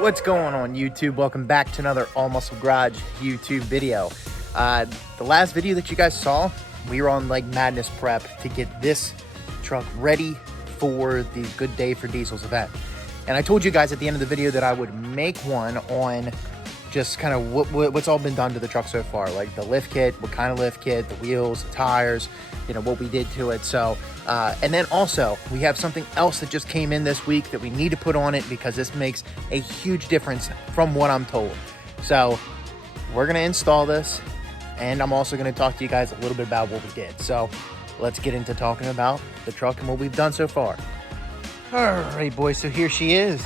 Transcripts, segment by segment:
What's going on, YouTube? Welcome back to another All Muscle Garage YouTube video. The last video that you guys saw, we were on like madness prep to get this truck ready for the Good Day for Diesels event. And I told you guys at the end of the video that I would make one on just kind of what's all been done to the truck so far, like the lift kit, what kind of lift kit, the wheels, the tires, you know, what we did to it. So, and then also we have something else that just came in this week that we need to put on it because this makes a huge difference from what I'm told. So we're going to install this, and I'm also going to talk to you guys a little bit about what we did. So let's get into talking about the truck and what we've done so far. All right, boys, so here she is,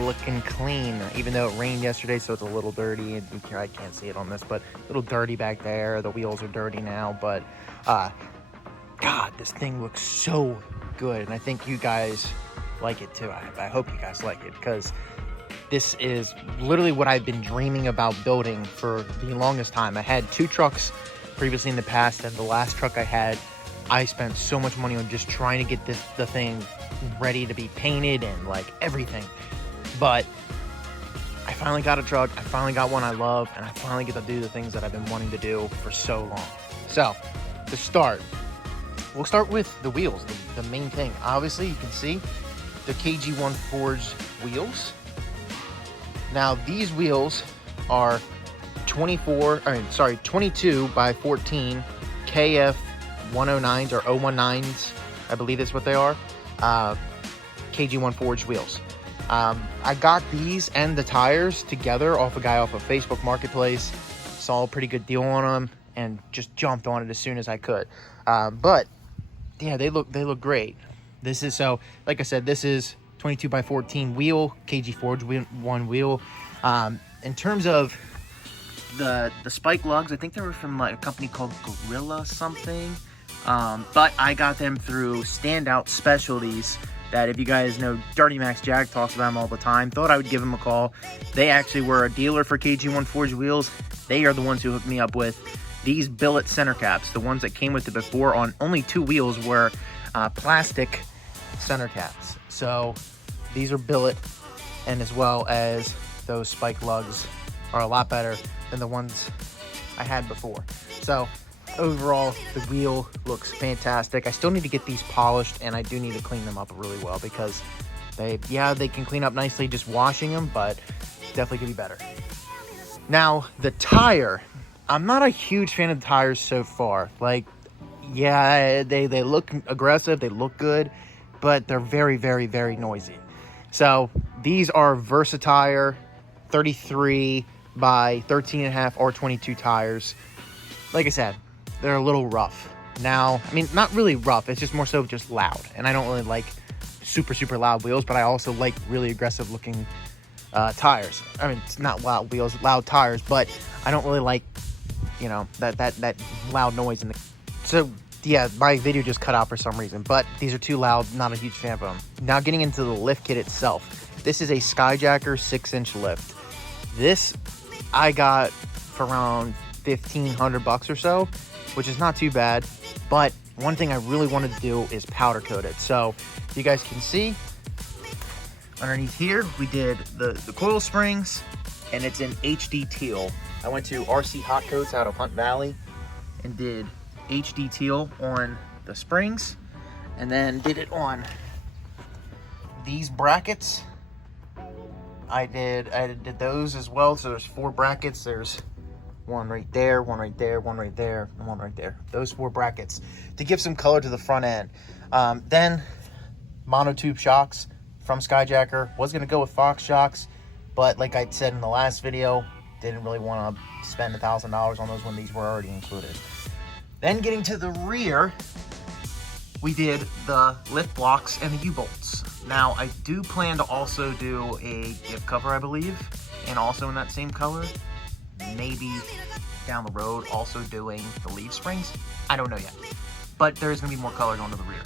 looking clean, even though it rained yesterday, so it's a little dirty, and I can't see it on this, but a little dirty back there. The wheels are dirty now, but God, this thing looks so good, and I think you guys like it too. I hope you guys like it, because this is literally what I've been dreaming about building for the longest time. I had two trucks previously in the past, and the last truck I had, I spent so much money on just trying to get the thing ready to be painted and like everything. But I finally got a truck, I finally got one I love, and I finally get to do the things that I've been wanting to do for so long. So, to start, we'll start with the wheels, the main thing. Obviously, you can see the KG1 Forged wheels. Now, these wheels are 22 by 14 KF 109s or 019s, I believe that's what they are, KG1 Forged wheels. I got these and the tires together off a guy off of Facebook Marketplace, saw a pretty good deal on them, and just jumped on it as soon as I could. But yeah, they look great. This is, so like I said, this is 22 by 14 wheel, KG Forged one wheel. In terms of the spike lugs, I think they were from like a company called Gorilla something. But I got them through Standout Specialties, that if you guys know Dirty Max Jag talks about them all the time. Thought I would give them a call. They actually were a dealer for KG1 Forged wheels. They are the ones who hooked me up with these billet center caps. The ones that came with it before on only two wheels were plastic center caps. So these are billet, and as well as those spike lugs are a lot better than the ones I had before. So overall, the wheel looks fantastic. I still need to get these polished, and I do need to clean them up really well, because they can clean up nicely just washing them, but definitely could be better. Now, the tire, I'm not a huge fan of the tires so far. Like, yeah, they look aggressive, they look good, but they're very, very, very noisy. So these are Versatire 33 by 13.5 R22 tires. Like I said, they're a little rough. Now, I mean, not really rough, it's just more so just loud. And I don't really like super, super loud wheels, but I also like really aggressive looking tires. I mean, it's not loud wheels, loud tires, but I don't really like, you know, that loud noise in the... So, yeah, my video just cut out for some reason, but these are too loud, not a huge fan of them. Now, getting into the lift kit itself. This is a Skyjacker 6-inch lift. This I got for around $1,500 or so, which is not too bad, but one thing I really wanted to do is powder coat it. So you guys can see underneath here, we did the coil springs, and it's in HD teal. I went to RC Hot Coats out of Hunt Valley and did HD teal on the springs, and then did it on these brackets. I did those as well. So there's 4 brackets. There's one right there, one right there, one right there, and one right there. Those 4 brackets to give some color to the front end. Then monotube shocks from Skyjacker. Was going to go with Fox shocks, but like I said in the last video, didn't really want to spend $1,000 on those when these were already included. Then getting to the rear, we did the lift blocks and the U-bolts. Now, I do plan to also do a gift cover, I believe, and also in that same color. Maybe down the road also doing the leaf springs. I don't know yet, but there's gonna be more color going to the rear.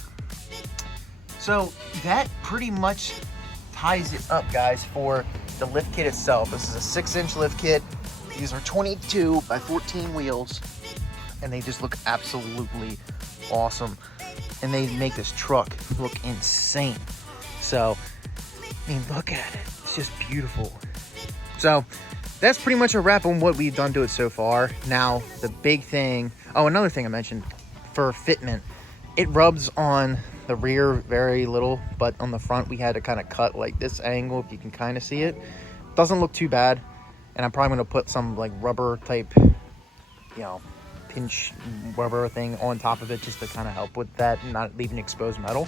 So that pretty much ties it up, guys, for the lift kit itself. This is a 6-inch lift kit. These are 22 by 14 wheels, and they just look absolutely awesome. And they make this truck look insane. So, I mean, look at it. just beautiful. So that's pretty much a wrap on what we've done to it so far. Now, the big thing, oh, another thing I mentioned for fitment, it rubs on the rear very little, but on the front we had to kind of cut like this angle, if you can kind of see it. Doesn't look too bad, and I'm probably going to put some like rubber type, you know, pinch rubber thing on top of it just to kind of help with that and not leaving exposed metal.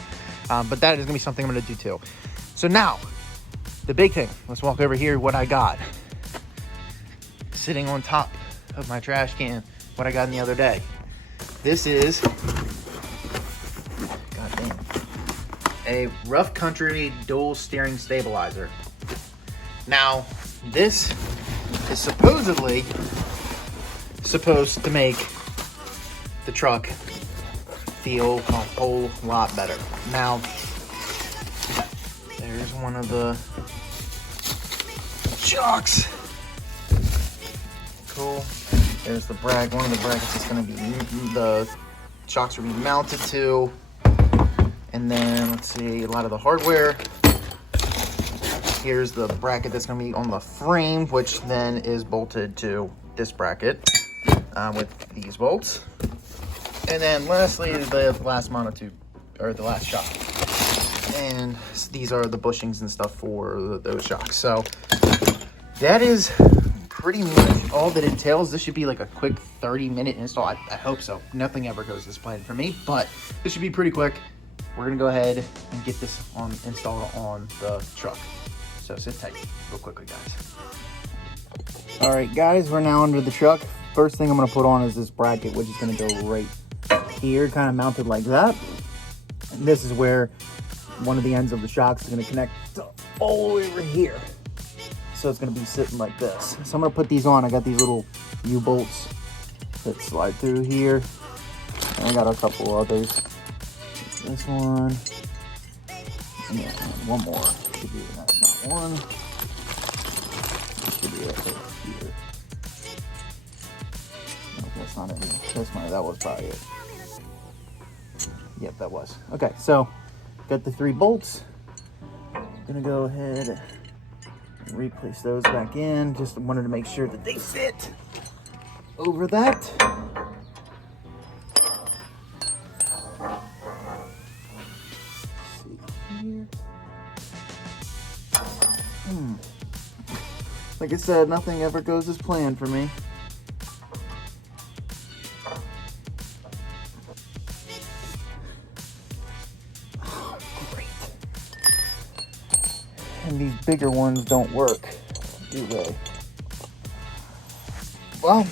But that is going to be something I'm going to do too. So now, the big thing, let's walk over here, what I got. Sitting on top of my trash can, what I got in the other day. This is, god damn, a Rough Country dual steering stabilizer. Now, this is supposedly supposed to make the truck feel a whole lot better. Now, there's one of the shocks. Cool. There's the one of the brackets that's going to be, the shocks will be mounted to. And then, let's see, a lot of the hardware. Here's the bracket that's going to be on the frame, which then is bolted to this bracket with these bolts. And then lastly is the last monotube, or the last shock. And these are the bushings and stuff for those shocks. So that is pretty much all that it entails. This should be like a quick 30-minute install. I hope so. Nothing ever goes as planned for me, but this should be pretty quick. We're gonna go ahead and get this installed on the truck. So sit tight real quickly, guys. All right, guys, we're now under the truck. First thing I'm gonna put on is this bracket, which is gonna go right here, kind of mounted like that. And this is where one of the ends of the shocks is gonna connect all the way over here. So it's gonna be sitting like this. So I'm gonna put these on. I got these little U-bolts that slide through here. And I got a couple others. This one. Yeah, one more. Should be, that's not one. This should be it right here. No, that's not it. That's my, that was probably it. Yep, that was. Okay, so got the 3 bolts. Gonna go ahead and replace those back in. Just wanted to make sure that they fit over that. Like I said, nothing ever goes as planned for me. Oh, great. And these bigger ones don't work, do they? Well,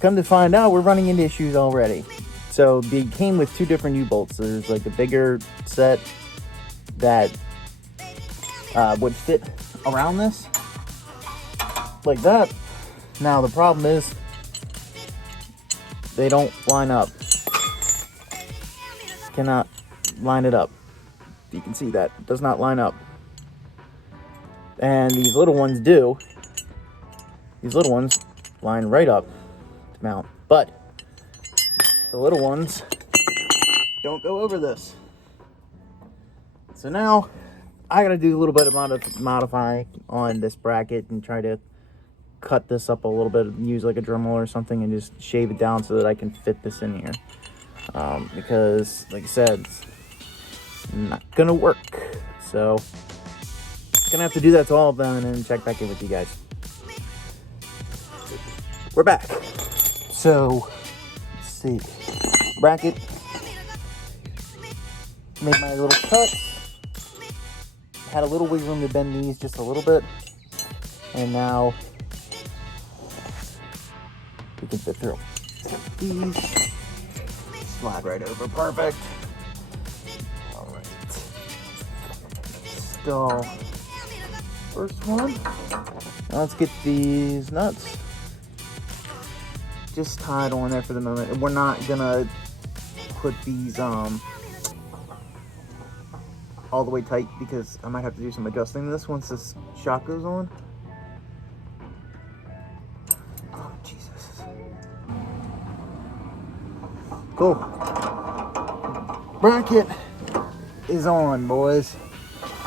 come to find out, we're running into issues already. So they came with 2 different U-bolts. There's like a bigger set that would fit around this like that. Now the problem is they don't line up. Cannot line it up. You can see that it does not line up. And these little ones do. These little ones line right up to mount, but the little ones don't go over this. So now I gotta do a little bit of modifying on this bracket and try to cut this up a little bit, use like a Dremel or something and just shave it down so that I can fit this in here. Because like I said, it's not gonna work. So gonna have to do that to all of them and then check back in with you guys. We're back. So let's see. Bracket. Made my little cuts. Had a little wiggle room to bend these just a little bit. And now we can fit through. These slide right over, perfect. All right. Install first one. Now let's get these nuts just tied on there for the moment. And we're not gonna put these all the way tight because I might have to do some adjusting to this once this shock goes on. Oh, Jesus. Cool. Bracket is on, boys.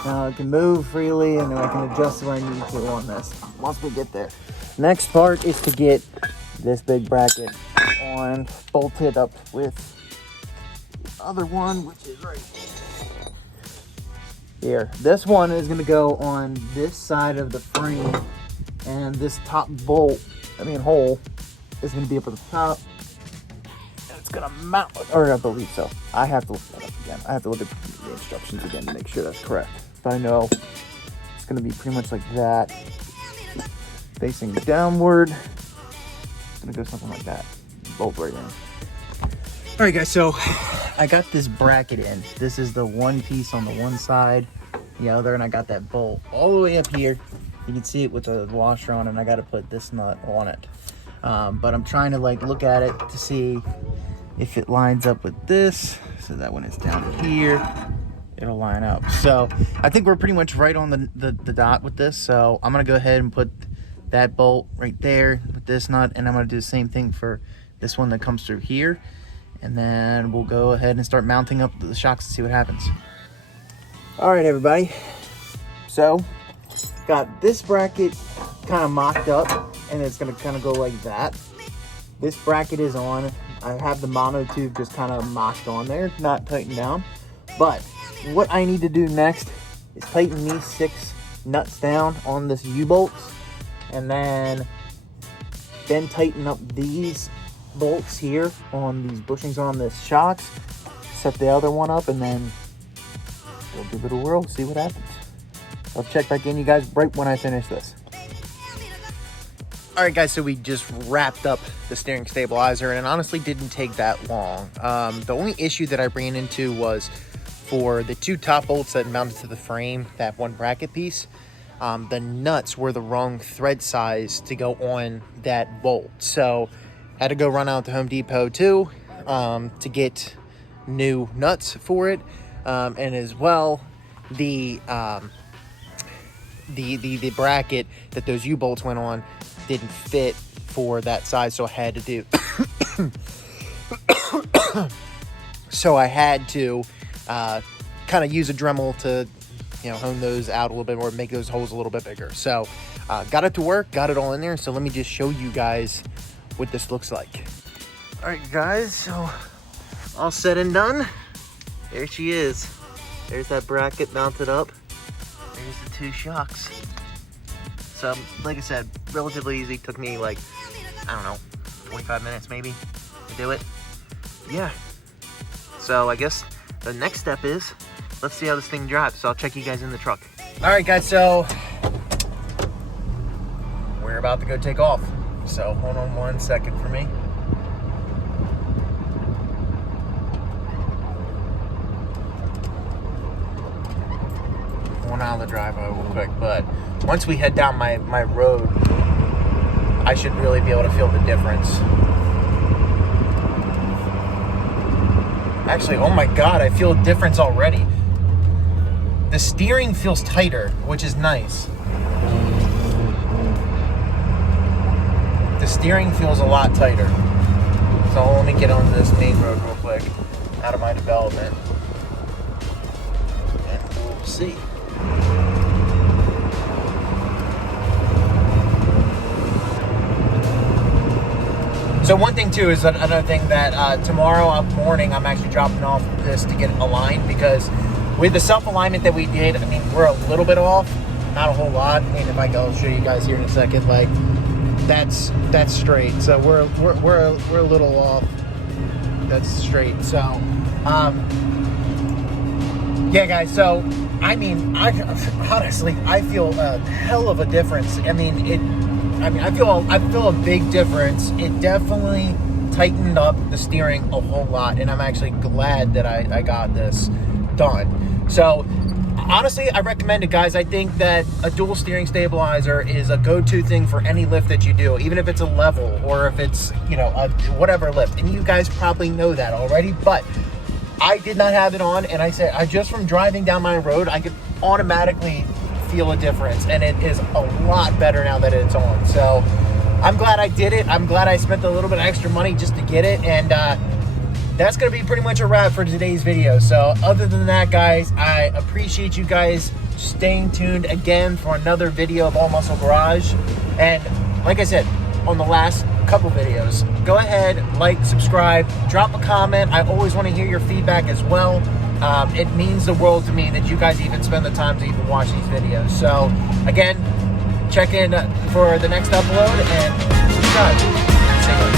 Now I can move freely and I can adjust where I need to on this once we get there. Next part is to get this big bracket on, bolted up with the other one, which is right here. This one is going to go on this side of the frame, and this top hole is going to be up at the top. And it's going to mount, or I believe so. I have to look that up again. I have to look at the instructions again to make sure that's correct. But I know it's going to be pretty much like that, facing downward. It's going to go something like that. Bolt right in. All right, guys, so I got this bracket in. This is the one piece on the one side, the other, and I got that bolt all the way up here. You can see it with the washer on, and I got to put this nut on it. But I'm trying to like look at it to see if it lines up with this, so that when it's down here, it'll line up. So I think we're pretty much right on the dot with this. So I'm gonna go ahead and put that bolt right there with this nut, and I'm gonna do the same thing for this one that comes through here. And then we'll go ahead and start mounting up the shocks and see what happens. All right, everybody. So, got this bracket kind of mocked up, and it's gonna kind of go like that. This bracket is on. I have the mono tube just kind of mocked on there, not tightened down. But what I need to do next is tighten these 6 nuts down on this U-bolts, and then tighten up these bolts here on these bushings on this shocks, set the other one up, and then go give it a whirl, see what happens. I'll check back in, you guys, right when I finish this. All right, guys, so we just wrapped up the steering stabilizer, and it honestly didn't take that long. The only issue that I ran into was for the 2 top bolts that mounted to the frame, that one bracket piece, the nuts were the wrong thread size to go on that bolt. So I had to go run out to Home Depot too to get new nuts for it, and as well the bracket that those U-bolts went on didn't fit for that size, so I had to do so I had to kind of use a Dremel to hone those out a little bit more, make those holes a little bit bigger. So got it to work, got it all in there. So let me just show you guys what this looks like. All right, guys, so all said and done, there she is. There's that bracket mounted up. There's the 2 shocks. So like I said, relatively easy. Took me like, I don't know, 25 minutes maybe to do it. Yeah. So I guess the next step is, let's see how this thing drives. So I'll check you guys in the truck. All right, guys, so we're about to go take off. So hold on 1 second for me. Going out of the driveway real quick, but once we head down my road, I should really be able to feel the difference. Actually, oh my God, I feel a difference already. The steering feels tighter, which is nice. The steering feels a lot tighter. So let me get on this main road real quick, out of my development, and we'll see. So one thing too is another thing that tomorrow morning I'm actually dropping off this to get aligned, because with the self-alignment that we did, I mean, we're a little bit off, not a whole lot. I mean, if I go show you guys here in a second, like that's straight. So we're a little off. That's straight. So yeah, guys. So I mean, I feel a hell of a difference. I feel a big difference. It definitely tightened up the steering a whole lot, and I'm actually glad that I got this done. So honestly, I recommend it, guys. I think that a dual steering stabilizer is a go-to thing for any lift that you do, even if it's a level or if it's, a whatever lift. And you guys probably know that already, but I did not have it on, and I just from driving down my road, I could automatically feel a difference, and it is a lot better now that it's on. So I'm glad I did it. I'm glad I spent a little bit of extra money just to get it, and that's going to be pretty much a wrap for today's video. So other than that, guys, I appreciate you guys staying tuned again for another video of All Muscle Garage. And like I said, on the last couple videos, go ahead, like, subscribe, drop a comment. I always want to hear your feedback as well. It means the world to me that you guys even spend the time to even watch these videos. So again, check in for the next upload and subscribe. Say